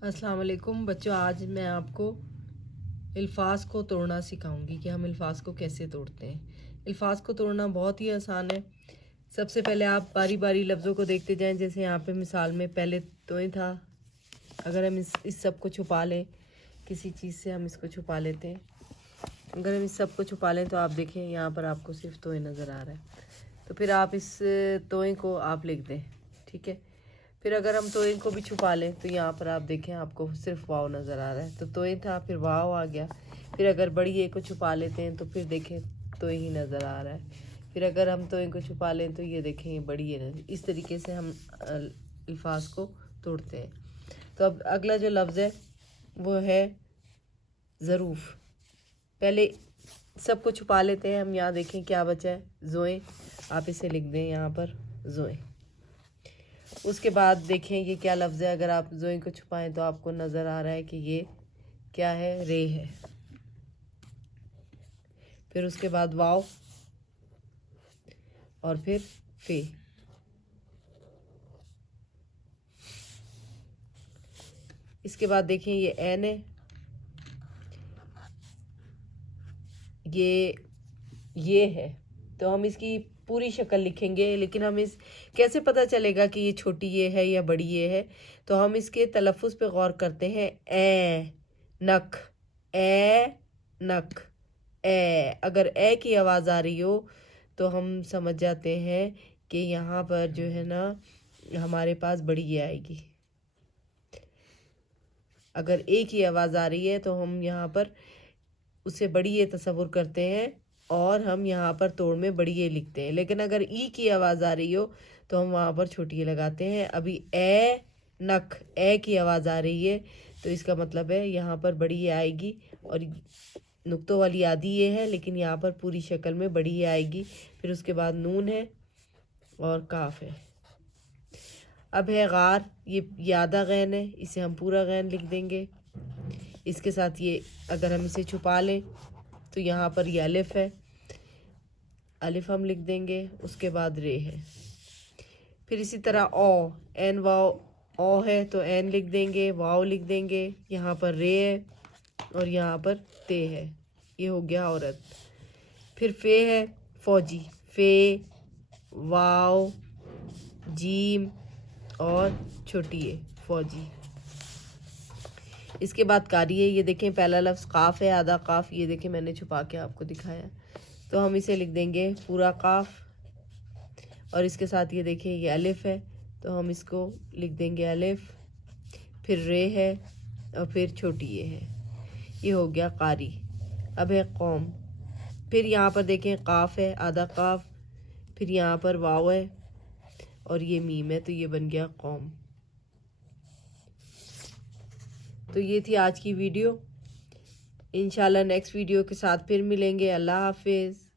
अस्सलाम वालेकुम बच्चों, आज मैं आपको अल्फाज को तोड़ना सिखाऊंगी कि हम अल्फाज को कैसे तोड़ते हैं। अल्फाज को तोड़ना बहुत ही आसान है। सबसे पहले आप बारी बारी लफ्ज़ों को देखते जाएं। जैसे यहाँ पे मिसाल में पहले तोय था। अगर हम इस सब को छुपा लें, किसी चीज़ से हम इसको छुपा लेते हैं। अगर हम इस सब को छुपा लें तो आप देखें यहाँ पर आपको सिर्फ तोय नज़र आ रहा है। तो फिर आप इस तोय को आप लिख दें, ठीक है। फिर अगर हम तोय को भी छुपा लें तो यहाँ पर आप देखें आपको सिर्फ वाव नज़र आ रहा है। तो तोय था, फिर वाव आ गया। फिर अगर बड़ी ए को छुपा लेते हैं तो फिर देखें तोय ही नज़र आ रहा है। फिर अगर हम तोय को छुपा लें तो ये देखें ये बड़ी ए। इस तरीके से हम अल्फाज को तोड़ते हैं। तो अब अगला जो लफ्ज़ है वो है ज़रूफ़। पहले सबको छुपा लेते हैं हम। यहाँ देखें क्या बचा है, ज़ोए। आप इसे लिख दें यहाँ पर ज़ोए। उसके बाद देखें ये क्या लफ्ज़ है। अगर आप ज़ोए को छुपाएं तो आपको नज़र आ रहा है कि ये क्या है, रे है। फिर उसके बाद वाव और फिर फे। इसके बाद देखें ये एन है, ये है। तो हम इसकी पूरी शक्ल लिखेंगे, लेकिन हम इस कैसे पता चलेगा कि ये छोटी ये है या बड़ी ये है। तो हम इसके तलफ़ुज़ पे गौर करते हैं। ए नक, ए नक, ए। अगर ए की आवाज़ आ रही हो तो हम समझ जाते हैं कि यहाँ पर जो है ना हमारे पास बड़ी ये आएगी। अगर ए की आवाज़ आ रही है तो हम यहाँ पर उसे बड़ी ये तस्वुर करते हैं और हम यहाँ पर तोड़ में बड़ी ये लिखते हैं। लेकिन अगर ई की आवाज़ आ रही हो तो हम वहाँ पर छोटी ये लगाते हैं। अभी ए नक, ए की आवाज़ आ रही है तो इसका मतलब है यहाँ पर बड़ी ये आएगी। और नुक्तों वाली आधी ये है, लेकिन यहाँ पर पूरी शक्ल में बड़ी ये आएगी। फिर उसके बाद नून है और काफ है। अब है गार, ये आधा गैन है, इसे हम पूरा गैन लिख देंगे। इसके साथ ये अगर हम इसे छुपा लें तो यहाँ पर ये अलिफ है, अलिफ हम लिख देंगे। उसके बाद रे है। फिर इसी तरह ओ, एन वाव ओ है तो एन लिख देंगे, वाव लिख देंगे। यहाँ पर रे है और यहाँ पर ते है। ये हो गया औरत। फिर फे है, फौजी। फे, वाव, जीम और छोटी है, फौजी। इसके बाद कारी है। ये देखें पहला लफ्ज़ काफ है, आधा काफ। ये देखें मैंने छुपा के आपको दिखाया। तो हम इसे लिख देंगे पूरा काफ। और इसके साथ ये देखें ये अलिफ है तो हम इसको लिख देंगे अलिफ। फिर रे है और फिर छोटी ये है। ये हो गया कारी। अब है कौम। फिर यहाँ पर देखें काफ है, आधा काफ। फिर यहाँ पर वाव है और ये मीम है तो ये बन गया कौम। तो ये थी आज की वीडियो। इंशाल्लाह नेक्स्ट वीडियो के साथ फिर मिलेंगे। अल्लाह हाफिज़।